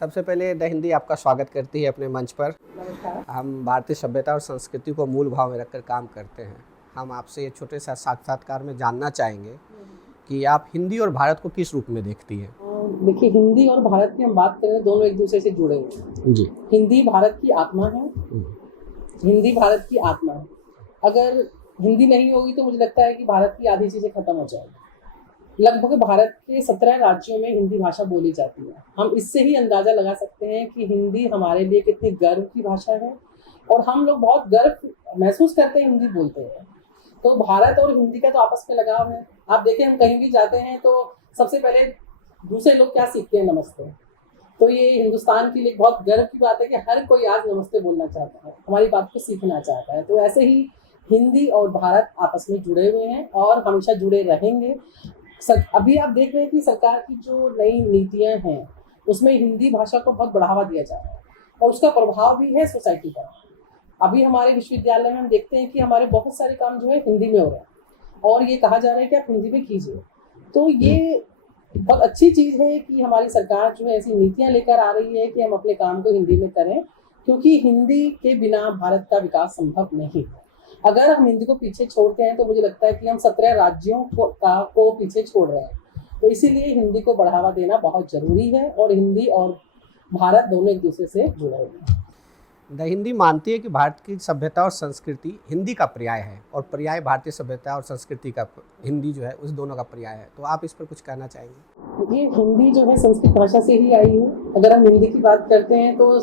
सबसे पहले द हिंदी आपका स्वागत करती है अपने मंच पर। हम भारतीय सभ्यता और संस्कृति को मूल भाव में रखकर काम करते हैं। हम आपसे ये छोटे सा साक्षात्कार में जानना चाहेंगे कि आप हिंदी और भारत को किस रूप में देखती हैं? देखिए, हिंदी और भारत की हम बात करें, दोनों एक दूसरे से जुड़े हुए हैं जी। हिंदी भारत की आत्मा है। हिंदी भारत की आत्मा है। अगर हिंदी नहीं होगी तो मुझे लगता है कि भारत की आधी चीज़ें खत्म हो जाएगी। लगभग भारत के 17 राज्यों में हिंदी भाषा बोली जाती है। हम इससे ही अंदाज़ा लगा सकते हैं कि हिंदी हमारे लिए कितनी गर्व की भाषा है और हम लोग बहुत गर्व महसूस करते हैं हिंदी बोलते हैं। तो भारत और हिंदी का तो आपस में लगाव है। आप देखें, हम कहीं भी जाते हैं तो सबसे पहले दूसरे लोग क्या सीखते हैं? नमस्ते। तो ये हिंदुस्तान के लिए बहुत गर्व की बात है कि हर कोई आज नमस्ते बोलना चाहता है, हमारी बात को सीखना चाहता है। तो ऐसे ही हिंदी और भारत आपस में जुड़े हुए हैं और हमेशा जुड़े रहेंगे। अभी आप देख रहे हैं कि सरकार की जो नई नीतियां हैं उसमें हिंदी भाषा को बहुत बढ़ावा दिया जा रहा है और उसका प्रभाव भी है सोसाइटी पर। अभी हमारे विश्वविद्यालय में हम देखते हैं कि हमारे बहुत सारे काम जो है हिंदी में हो रहे हैं और ये कहा जा रहा है कि आप हिंदी में कीजिए। तो ये बहुत अच्छी चीज़ है कि हमारी सरकार जो है ऐसी नीतियाँ लेकर आ रही है कि हम अपने काम को हिंदी में करें, क्योंकि हिंदी के बिना भारत का विकास संभव नहीं है। अगर हम हिंदी को पीछे छोड़ते हैं तो मुझे लगता है कि हम 17 राज्यों को पीछे छोड़ रहे हैं। तो इसीलिए हिंदी को बढ़ावा देना बहुत ज़रूरी है और हिंदी और भारत दोनों एक दूसरे से जुड़े हुए हैं। द हिंदी मानती है कि भारत की सभ्यता और संस्कृति हिंदी का पर्याय है और पर्याय भारतीय सभ्यता और संस्कृति का हिंदी जो है उस दोनों का पर्याय है। तो आप इस पर कुछ कहना चाहेंगे? ये हिंदी जो है संस्कृत भाषा से ही आई है। अगर हम हिंदी की बात करते हैं तो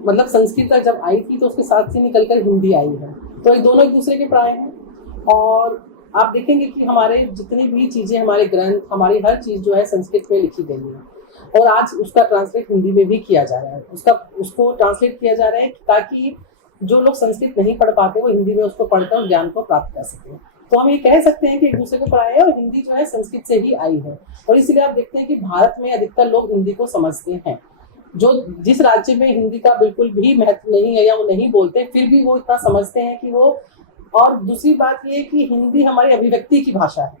मतलब संस्कृत जब आई थी तो उसके साथ से निकल कर हिंदी आई है। तो ये दोनों एक दूसरे के पर्याय हैं और आप देखेंगे कि हमारे जितनी भी चीज़ें, हमारे ग्रंथ, हमारी हर चीज़ जो है संस्कृत में लिखी गई है और आज उसका ट्रांसलेट हिंदी में भी किया जा रहा है। उसको ट्रांसलेट किया जा रहा है ताकि जो लोग संस्कृत नहीं पढ़ पाते वो हिंदी में उसको पढ़कर ज्ञान को प्राप्त कर सकें। तो हम ये कह सकते हैं कि एक दूसरे को पर्याय है और हिंदी जो है संस्कृत से ही आई है। और इसीलिए आप देखते हैं कि भारत में अधिकतर लोग हिंदी को समझते हैं। जिस राज्य में हिंदी का बिल्कुल भी महत्व नहीं है या वो नहीं बोलते, फिर भी वो इतना समझते हैं कि वो। और दूसरी बात ये कि हिंदी हमारी अभिव्यक्ति की भाषा है।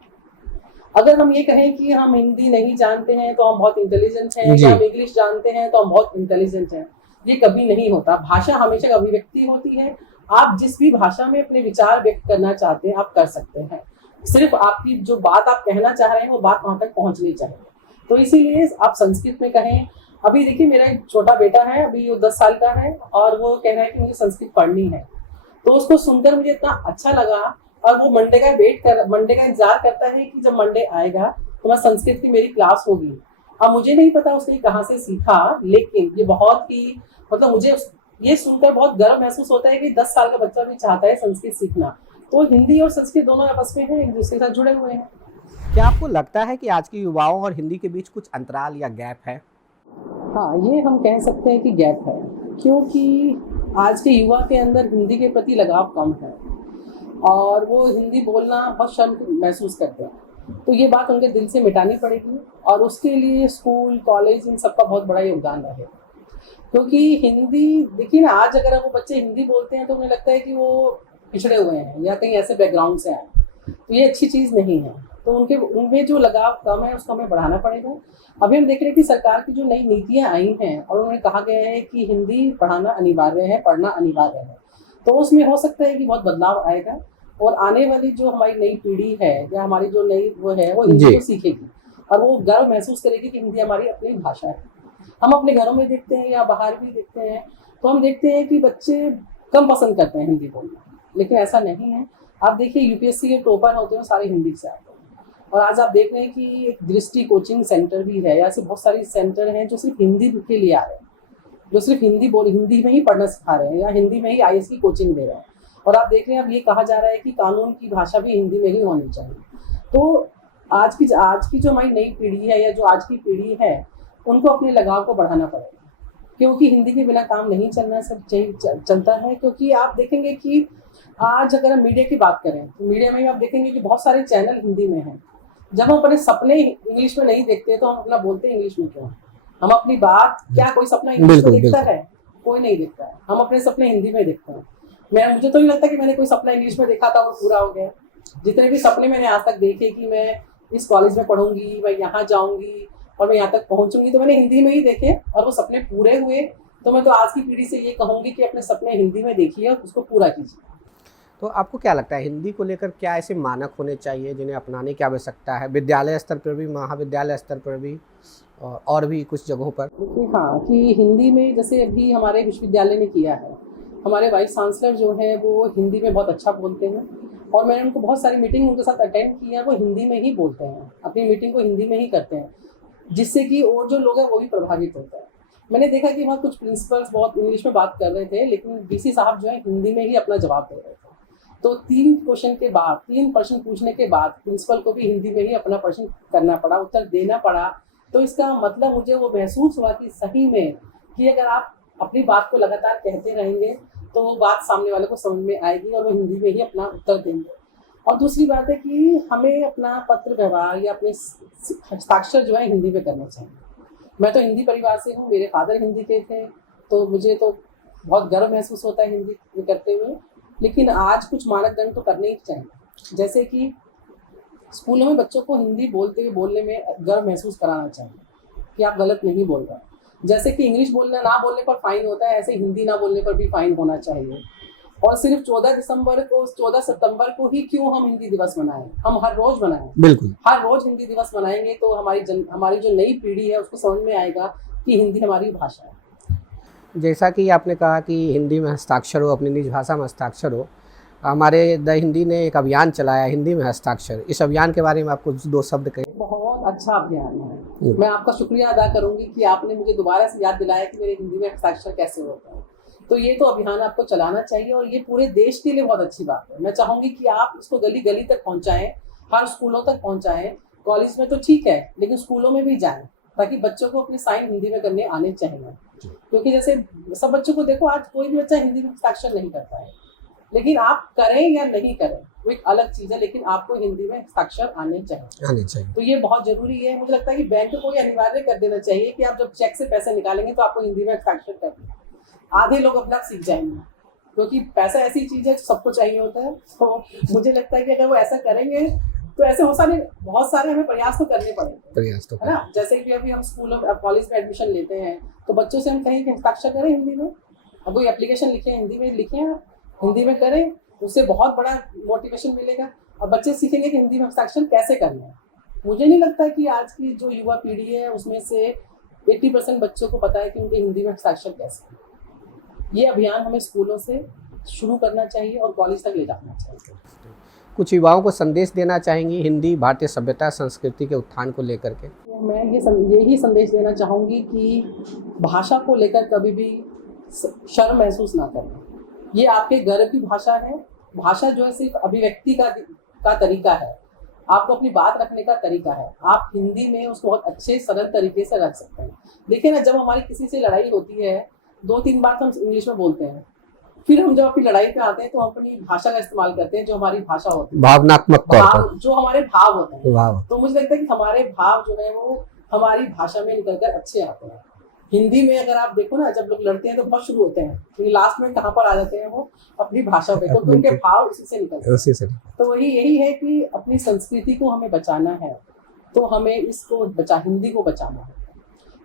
अगर हम ये कहें कि हम हिंदी नहीं जानते हैं तो हम बहुत इंटेलिजेंट हैं, या हम इंग्लिश जानते हैं तो हम बहुत इंटेलिजेंट हैं, ये कभी नहीं होता। भाषा हमेशा अभिव्यक्ति होती है। आप जिस भी भाषा में अपने विचार व्यक्त करना चाहते हैं आप कर सकते हैं। सिर्फ आपकी जो बात आप कहना चाह रहे हैं वो बात वहाँ तक पहुँचनी चाहिए। तो इसीलिए आप संस्कृत में कहें। अभी देखिए, मेरा एक छोटा बेटा है, अभी वो 10 साल का है और वो कह रहा है कि मुझे संस्कृत पढ़नी है। तो उसको सुनकर मुझे इतना अच्छा लगा और वो मंडे का इंतजार करता है कि जब मंडे आएगा तो मैं संस्कृत की मेरी क्लास होगी। अब मुझे नहीं पता उसने कहाँ से सीखा, लेकिन ये बहुत ही मतलब मुझे ये सुनकर बहुत गर्व महसूस होता है कि 10 साल का बच्चा भी चाहता है संस्कृत सीखना। तो हिंदी और संस्कृत दोनों आपस में हैं, एक दूसरे के साथ जुड़े हुए हैं। क्या आपको लगता है कि आज के युवाओं और हिंदी के बीच कुछ अंतराल या गैप है? हाँ, ये हम कह सकते हैं कि गैप है, क्योंकि आज के युवा के अंदर हिंदी के प्रति लगाव कम है और वो हिंदी बोलना बहुत शर्म महसूस करते हैं। तो ये बात उनके दिल से मिटानी पड़ेगी और उसके लिए स्कूल, कॉलेज, इन सबका बहुत बड़ा योगदान रहेगा। क्योंकि हिंदी, देखिए ना, आज अगर वो बच्चे हिंदी बोलते हैं तो मुझे लगता है कि वो पिछड़े हुए हैं या कहीं ऐसे बैकग्राउंड से आए, तो ये अच्छी चीज़ नहीं है। तो उनमें जो लगाव कम है उसको हमें बढ़ाना पड़ेगा। अभी हम देख रहे हैं कि सरकार की जो नई नीतियां आई हैं और उन्होंने कहा गया है कि हिंदी पढ़ाना अनिवार्य है, पढ़ना अनिवार्य है, तो उसमें हो सकता है कि बहुत बदलाव आएगा और आने वाली जो हमारी नई पीढ़ी है या हमारी जो नई वो हिंदी को सीखेगी और वो गर्व महसूस करेगी कि हिंदी हमारी अपनी भाषा है। हम अपने घरों में देखते हैं या बाहर भी देखते हैं तो हम देखते हैं कि बच्चे कम पसंद करते हैं हिंदी बोलना, लेकिन ऐसा नहीं है। आप देखिए, यूपीएससी के टॉपर होते हैं सारे हिंदी से आते हैं और आज आप देख रहे हैं कि एक दृष्टि कोचिंग सेंटर भी है, या ऐसे बहुत सारे सेंटर हैं जो सिर्फ हिंदी के लिए आ रहे हैं, जो सिर्फ हिंदी में ही पढ़ना सिखा रहे हैं या हिंदी में ही आईएएस की कोचिंग दे रहे हैं। और आप देख रहे हैं अब ये कहा जा रहा है कि कानून की भाषा भी हिंदी में ही होनी चाहिए। तो आज की जो हमारी नई पीढ़ी है या जो आज की पीढ़ी है उनको अपने लगाव को बढ़ाना पड़ेगा, क्योंकि हिंदी के बिना काम नहीं चलता है। क्योंकि आप देखेंगे कि आज अगर हम मीडिया की बात करें तो मीडिया में आप देखेंगे कि बहुत सारे चैनल हिंदी में हैं। जब हम अपने सपने इंग्लिश में नहीं देखते तो हम अपना बोलते हैं इंग्लिश में क्यों? हम अपनी बात, क्या कोई सपना इंग्लिश में देखता है? कोई नहीं देखता है। हम अपने सपने हिंदी में देखते हैं। मुझे तो नहीं लगता कि मैंने कोई सपना इंग्लिश में देखा था और पूरा हो गया। जितने भी सपने मैंने आज तक देखे कि मैं इस कॉलेज में पढ़ूंगी, मैं यहाँ जाऊंगी, और मैं यहाँ तक पहुंचूंगी, तो मैंने हिंदी में ही देखे और वो सपने पूरे हुए। तो मैं तो आज की पीढ़ी से ये कहूंगी कि अपने सपने हिंदी में देखिए और उसको पूरा कीजिए। तो आपको क्या लगता है हिंदी को लेकर क्या ऐसे मानक होने चाहिए जिन्हें अपनाने की आवश्यकता है, विद्यालय स्तर पर भी, महाविद्यालय स्तर पर भी और भी कुछ जगहों पर? देखिए हाँ, कि हिंदी में जैसे अभी हमारे विश्वविद्यालय ने किया है, हमारे वाइस चांसलर जो है वो हिंदी में बहुत अच्छा बोलते हैं और मैंने उनको बहुत सारी मीटिंग उनके साथ अटेंड की है, वो हिंदी में ही बोलते हैं, अपनी मीटिंग को हिंदी में ही करते हैं, जिससे कि और जो लोग हैं वो भी प्रभावित होते हैं। मैंने देखा कि वहाँ कुछ प्रिंसिपल्स बहुत इंग्लिश में बात कर रहे थे, लेकिन डीसी साहब जो है हिंदी में ही अपना जवाब दे रहे थे। तो 3 प्रश्न पूछने के बाद प्रिंसिपल को भी हिंदी में ही अपना प्रश्न करना पड़ा, उत्तर देना पड़ा। तो इसका मतलब मुझे वो महसूस हुआ कि सही में कि अगर आप अपनी बात को लगातार कहते रहेंगे तो वो बात सामने वाले को समझ में आएगी और वो हिंदी में ही अपना उत्तर देंगे। और दूसरी बात है कि हमें अपना पत्र व्यवहार या अपने हस्ताक्षर जो है हिंदी में करना चाहिए। मैं तो हिंदी परिवार से हूँ, मेरे फादर हिंदी के थे, तो मुझे तो बहुत गर्व महसूस होता है हिंदी में करते हुए। लेकिन आज कुछ मानदंड तो करने ही चाहिए, जैसे कि स्कूलों में बच्चों को हिंदी बोलते हुए बोलने में गर्व महसूस कराना चाहिए कि आप गलत नहीं बोल रहे। जैसे कि इंग्लिश बोलना ना बोलने पर फाइन होता है, ऐसे हिंदी ना बोलने पर भी फाइन होना चाहिए। और सिर्फ 14 सितंबर को ही क्यों हम हिंदी दिवस मनाएं, हम हर रोज मनाएं। बिल्कुल, हर रोज हिंदी दिवस मनाएंगे तो हमारी जो नई पीढ़ी है उसको समझ में आएगा कि हिंदी हमारी भाषा है। जैसा कि आपने कहा कि हिंदी में हस्ताक्षर हो, अपनी निज भाषा में हस्ताक्षर हो, हमारे द हिंदी ने एक अभियान चलाया हिंदी में हस्ताक्षर। इस अभियान के बारे में आपको 2 शब्द कहें। बहुत अच्छा अभियान है, मैं आपका शुक्रिया अदा करूंगी कि आपने मुझे दोबारा से याद दिलाया कि मेरे हिंदी में हस्ताक्षर कैसे होता है। तो ये तो अभियान आपको चलाना चाहिए और ये पूरे देश के लिए बहुत अच्छी बात है। मैं चाहूंगी कि आप इसको गली गली तक पहुंचाएं, हर स्कूलों तक पहुंचाएं। कॉलेज में तो ठीक है, लेकिन स्कूलों में भी जाएं ताकि बच्चों को अपने साइन हिंदी में करने आने चाहिए। क्योंकि जैसे सब बच्चों को देखो, आज कोई भी बच्चा हिंदी में हस्ताक्षर नहीं करता है, लेकिन आप करें या नहीं करें वो एक अलग चीज़ है, लेकिन आपको हिंदी में हस्ताक्षर आने चाहिए। तो ये बहुत जरूरी है। मुझे लगता है कि बैंक को ये अनिवार्य कर देना चाहिए कि आप जब चेक से पैसे निकालेंगे तो आपको हिंदी में हस्ताक्षर करना। आधे लोग अपना सीख जाएंगे, क्योंकि पैसा ऐसी चीज़ है सबको चाहिए होता है। तो मुझे लगता है कि अगर वो ऐसा करेंगे तो ऐसे बहुत सारे हमें प्रयास तो करने पड़ेंगे, है ना। जैसे कि अभी हम स्कूल कॉलेज में एडमिशन लेते हैं तो बच्चों से हम कहें कि हस्ताक्षर करें हिंदी में। अब कोई एप्लीकेशन लिखे हिंदी में, लिखें हिंदी में करें, उससे बहुत बड़ा मोटिवेशन मिलेगा और बच्चे सीखेंगे कि हिंदी में हस्ताक्षर कैसे करना है। मुझे नहीं लगता कि आज की जो युवा पीढ़ी है उसमें से 80% बच्चों को पता है कि उनके हिंदी में हस्ताक्षर कैसे है। ये अभियान हमें स्कूलों से शुरू करना चाहिए और कॉलेज तक ले जाना चाहिए। कुछ युवाओं को संदेश देना चाहेंगी हिंदी भारतीय सभ्यता संस्कृति के उत्थान को लेकर के? मैं यही संदेश देना चाहूँगी कि भाषा को लेकर कभी भी शर्म महसूस ना करें। ये आपके गर्व की भाषा है। भाषा जो है सिर्फ अभिव्यक्ति का तरीका है, आपको अपनी बात रखने का तरीका है। आप हिंदी में उसको बहुत अच्छे सरल तरीके से रख सकते हैं। देखिए ना, जब हमारी किसी से लड़ाई होती है 2-3 बार तो हम इंग्लिश में बोलते हैं, फिर हम जब अपनी लड़ाई पे आते हैं तो हम अपनी भाषा का इस्तेमाल करते हैं, जो हमारी भाषा होती है, भावनात्मक तौर पर जो हमारे भाव होते हैं। तो मुझे लगता है कि हमारे भाव जो है वो हमारी भाषा में निकलकर अच्छे आते हैं। हिंदी में अगर आप देखो ना, जब लोग लड़ते हैं तो बहुत शुरू होते हैं, क्योंकि लास्ट में कहाँ पर आ जाते हैं वो अपनी भाषा पे, तो उनके भाव उसी से निकलते हैं। तो यही है कि अपनी संस्कृति को हमें बचाना है, तो हमें हिंदी को बचाना है।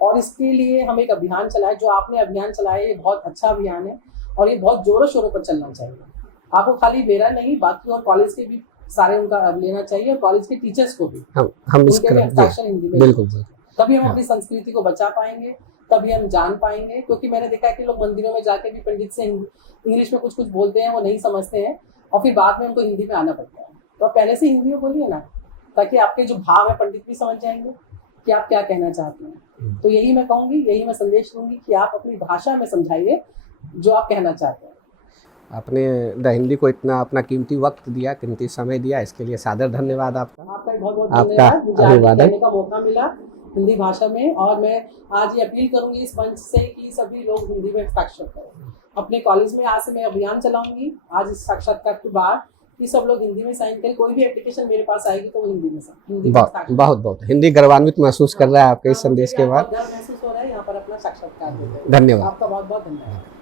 और इसके लिए हम एक अभियान चलाए, जो आपने अभियान चलाया ये बहुत अच्छा अभियान है और ये बहुत जोरों शोरों पर चलना चाहिए। आपको खाली मेरा नहीं, बाकी और कॉलेज के भी सारे उनका लेना चाहिए और कॉलेज के टीचर्स को भी हम उनके भी हस्ताक्षर हिंदी में। बिल्कुल, तभी हम अपनी संस्कृति को बचा पाएंगे, तभी हम जान पाएंगे। क्योंकि मैंने देखा है कि लोग मंदिरों में जाके भी पंडित से इंग्लिश में कुछ बोलते हैं, वो नहीं समझते हैं और फिर बाद में उनको हिंदी में आना पड़ता है। तो आप पहले से हिंदी में बोलिए ना, ताकि आपके जो भाव है पंडित भी समझ जाएंगे कि आप क्या कहना चाहते हैं। तो यही मैं कहूँगी, यही मैं संदेश दूंगी कि आप अपनी भाषा में समझाइए जो आप कहना चाहते हैं। आपने द हिंदी को इतना अपना कीमती वक्त दिया, कीमती समय दिया, इसके लिए सादर धन्यवाद आपका। आपका बहुत बहुत धन्यवाद, मुझे आज कहने का मौका मिला हिंदी भाषा में। और मैं आज ये अपील करूंगी इस मंच से कि सभी लोग हिंदी में हस्ताक्षर करें। अपने कॉलेज में आज से मैं अभियान चलाऊंगी, आज इस साक्षात्कार के बाद, कि सब लोग हिंदी में साइन करें। कोई भी एप्लीकेशन मेरे पास आएगी तो वो हिंदी में बहुत हिंदी गर्वान्वित महसूस कर रहा है आपके इस संदेश के बाद। गर्व महसूस हो रहा है यहाँ पर अपना साक्षात्कार। धन्यवाद, आपका बहुत बहुत धन्यवाद।